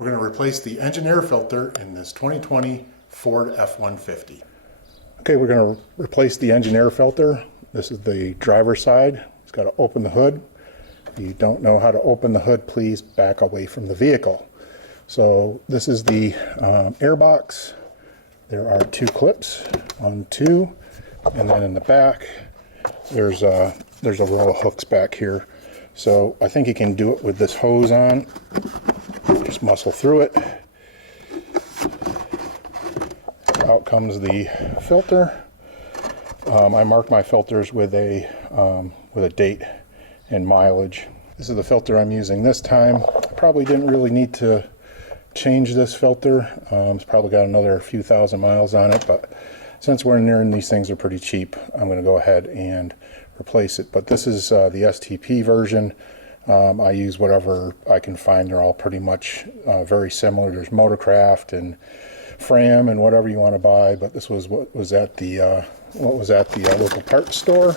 We're going to replace the engine air filter in this 2020 Ford F-150. Okay, we're going to replace the engine air filter. This is the driver's side. It's got to open the hood. If you don't know how to open the hood, please back away from the vehicle. So this is the air box. There are two clips, 1, 2, and then in the back there's a row of hooks back here. So I think you can do it with this hose on. Just muscle through it. Out comes the filter. I mark my filters with a date and mileage. This is the filter I'm using this time. I probably didn't really need to change this filter. It's probably got another few thousand miles on it, but since we're near and these things are pretty cheap, I'm going to go ahead and replace it. But this is the STP version. I use whatever I can find. They're all pretty much very similar. There's Motorcraft and Fram and whatever you want to buy, but this was what was at the local parts store.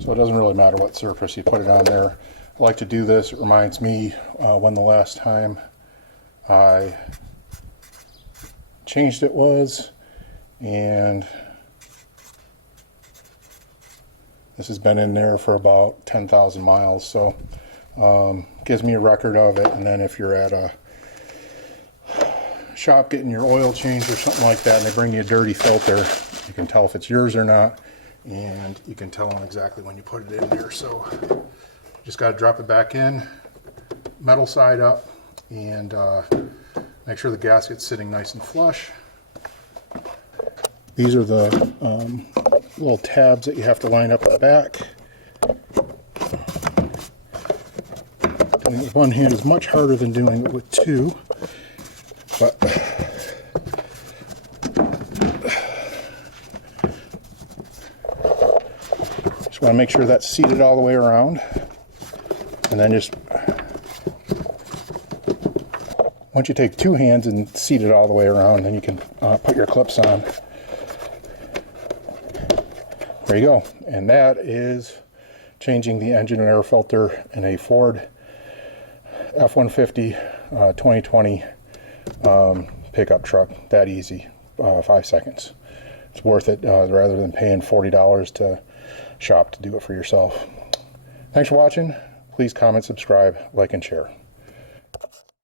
So it doesn't really matter what surface you put it on there. I like to do this. It reminds me when the last time I changed it was, and this has been in there for about 10,000 miles, so gives me a record of it. And then if you're at a shop getting your oil changed or something like that and they bring you a dirty filter, you can tell if it's yours or not, and you can tell them exactly when you put it in there. So just got to drop it back in, metal side up, and make sure the gasket's sitting nice and flush. These are the little tabs that you have to line up at the back. Doing it with one hand is much harder than doing it with two, but just want to make sure that's seated all the way around, and then just once you take two hands and seat it all the way around, then you can put your clips on. There you go. And that is changing the engine and air filter in a Ford F-150 2020 pickup truck. That easy. 5 seconds. It's worth it rather than paying $40 to shop to do it for yourself. Thanks for watching. Please comment, subscribe, like, and share.